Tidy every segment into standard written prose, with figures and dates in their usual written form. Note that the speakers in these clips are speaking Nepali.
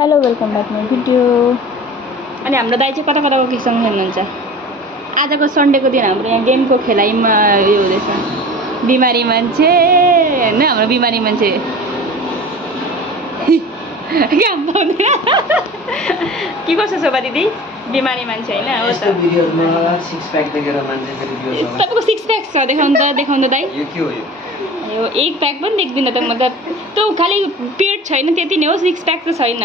Hello welcome back my video. अनि हाम्रो दाइ चाहिँ कता कताको केसँग खेल्नुहुन्छ। आजको सन्डेको दिन हाम्रो यहाँ गेमको खेलाइमा यो हुँदैछ। बिमारी मान्छे हैन, हाम्रो बिमारी मान्छे काम पाउँदैन के गर्छ शोभा दिदी? बिमारी मान्छे हैन हो त। भिडियोमा सिक्स प्याक देखेर मान्छे फेरि भ्युज होला। तपाईको सिक्स प्याक छ देखाउनु त दाइ। यो के हो यो? यो एक प्याक पनि देख्दिन त म त। त्यो खाली पेट छैन त्यति नै हो, सिक्स प्याक त छैन।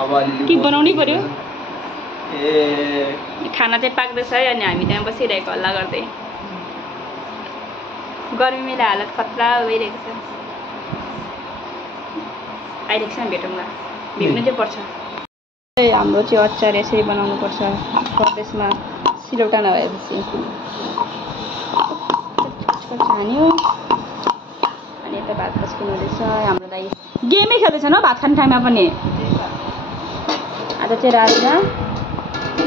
अब अलि के बनाउनै पर्यो? ए खाना चाहिँ पाक्दैछ है अनि हामी त्यहाँ बसिरहेको हल्ला गर्दै। गर्मीले हालत खतरा भइरहेको छ। आइरहेको छ भेटौँला, भेट्नु चाहिँ पर्छ। हाम्रो चाहिँ अचार यसरी बनाउनु पर्छ परदेशमा, सिलौटा नभएपछि। हान्यो अनि यता भात पस्किनु हुँदैछ। हाम्रो दाइ गेमै खेल्दैछ न भात खाने टाइममा पनि। आज चाहिँ राजा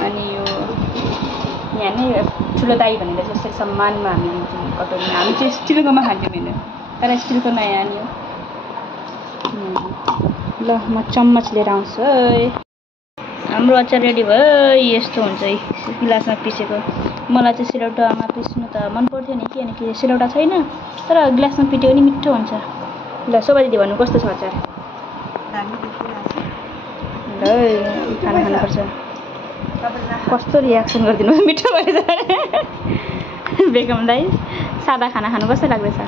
अनि यो यहाँ नै ठुलो दाइ भनेर चाहिँ यसरी सम्मानमा हामी दिन्छौँ कटोरीमा। हामी चाहिँ स्टिलकोमा खान्छौँ होइन, तर स्टिलको नयाँ आनियो। ल म चम्मच लिएर आउँछु है। हाम्रो अचार रेडी भयो। यस्तो हुन्छ है गिलासमा पिसेको। मलाई चाहिँ सिलौटामा पिस्नु त मन पर्थ्यो नि, किनकि सिलौटा छैन, तर गिलासमा पिट्यो पनि मिठो हुन्छ। ल शोभा दिदी भन्नु कस्तो छ अचार? ल खाना खानुपर्छ। कस्तो रियाक्सन गरिदिनु मिठो भएछ बेगम दाइ। सादा खाना खानु कस्तो लाग्दैछ?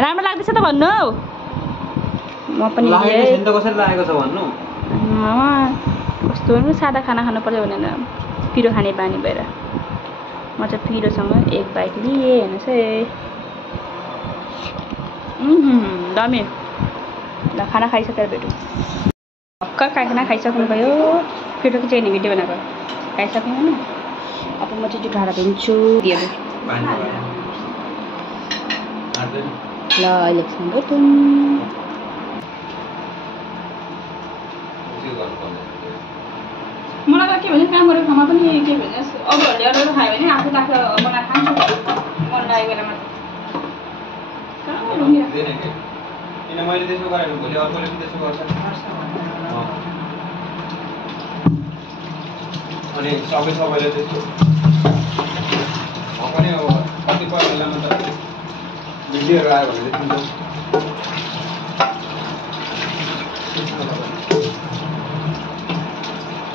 राम्रो लाग्दैछ त भन्नु हौ। म पनि कसरी लागेको छ भन्नु। कस्तो सादा खाना खानु पर्यो भनेर पिरो खाने बानी भएर म चाहिँ पिरोसँग एक बाइट लिएँ। हेर्नुहोस् है दामी। ल खाना खाइसकेर भेटौँ। भर्खर खाना खाइसक्नुभयो। पिरोको चाहिँ नि भिडियो बनाएको खाइसक्नु होइन। अब म चाहिँ जुठाएर दिन्छु दिएर। ल अहिलेसम्म भेटौँ। मलाई त के भन्छ काम गरेको ठाउँमा पनि के भन्छ अरूहरूले अरू खायो भने आफू आफू बनाएर खान्छु मन लागेको बेलामा। मैले त्यसो गरेँ भोलि अर्कोले पनि त्यसो गर्छ अनि सबैले त्यस्तो पनि अब कतिपय बेलामा त भिडियोहरू आयो भने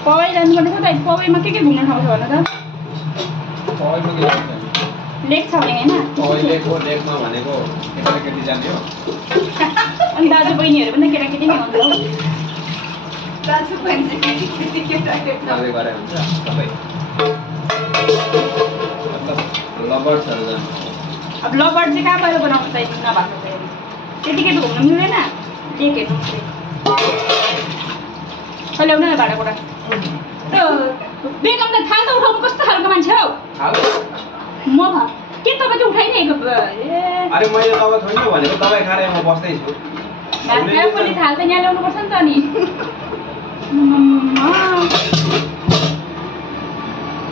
पवाई जानुपर्ने छ त। पवाईमा के घुम्ने ठाउँ छ भन त? पवाईमा के लेक छ होइन? लेकमा भनेको केटाकेटी जाने हो। अनि दाजु बहिनीहरू पनि केटाकेटी नै हुन्छ हौ। गरे हुन्छ सबै लभर्सहरू जान्छ। अब लबर्ड चाहिँ कहाँ गएर बनाउनु चाहिँ नभएको चाहिँ त्यतिकै त घुम्नु मिल्दैन। लेक हेर्नु चाहिँ ल्याउनु न भाँडाकुँडा। त्यो बेगम त थाहा त उठाउनु कस्तो खालको मान्छे हौ। म के तपाईँ चाहिँ उठाइ नै अरे मैले तपाईँ छोड्नु भनेको तपाईँ खाएर म बस्दैछु। पनि थाहा त यहाँ ल्याउनु पर्छ नि त। अनि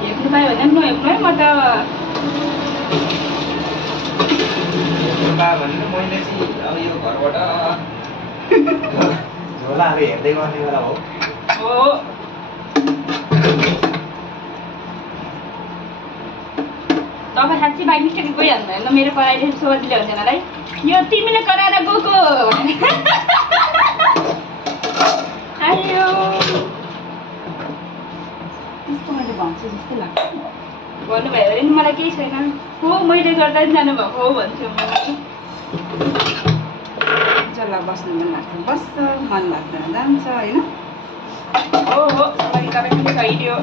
हेप्नु पायो भने पनि नहेप्नु है। म त भने मैले चाहिँ अब यो घरबाट झोलाहरू हेर्दै गर्ने बेला हो। तपाईँ साँच्ची बाई मिस्टेक गइहाल्नु होइन। मेरो कराइले सोझिले हुन्छ मलाई यो तिमीले कराएर गएको आयो त्यस्तो मैले भन्छु जस्तो लाग्छ। भन्नुभयो भने मलाई केही छैन। हो मैले गर्दा पनि जानुभएको हो भन्छु म। जसलाई बस्नु मन लाग्छ बस्छ, मन लाग्दैन जान्छ होइन। हो हो तपाईँ पनि सहिदियो।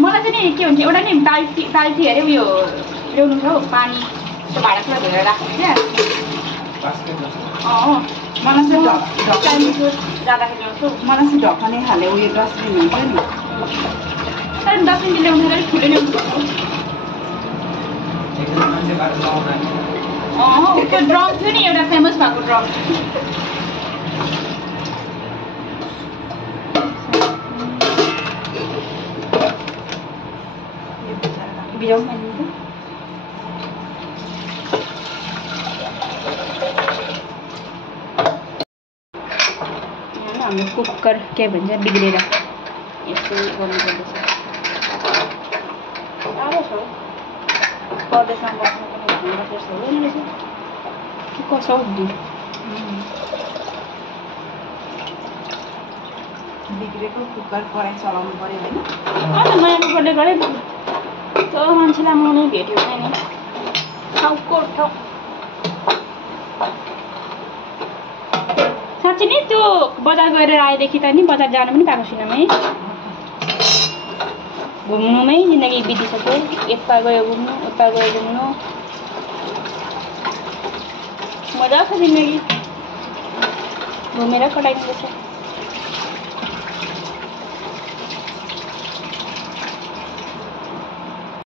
मलाई चाहिँ नि के हुन्छ एउटा नि बाल्टी अरे उयो ल्याउनु छ हौ पानी। त्यो भाँडाकुँडा धोएर राख्नु क्या। मलाई चाहिँ जाँदाखेरि ल्याउँछु। मलाई चाहिँ ढकने खाले उयो डस्टबिन हुन्छ नि। तर डस्टबिन ल्याउनु अलिक ठुलो ल्याउनु पर्छ। त्यो ड्रम थियो नि एउटा फेमस भएको ड्रम। बिराउँ हाम्रो कुकर के भन्छ बिग्रेर यस्तो गर्नु पर्दैछ साह्रो छ परदेशमा बस्नु पनि हाम्रो त्यस्तो हुँदैन रहेछ के कसो हो बिग्रेको कुकर कराई चलाउनु पर्यो होइन अन्त नयाँ कुकरले गरे त्यो मान्छेलाई मलाई भेट्यो भने नि ठाउँको ठाउँ साँच्ची नै त्यो बजार गएर आएदेखि त नि बजार जानु पनि पाएको छुइनँ है घुम्नुमै जिन्दगी बितिसक्यो यता गयो घुम्नु उता गयो घुम्नु मजा छ जिन्दगी घुमेर कटाइँदैछ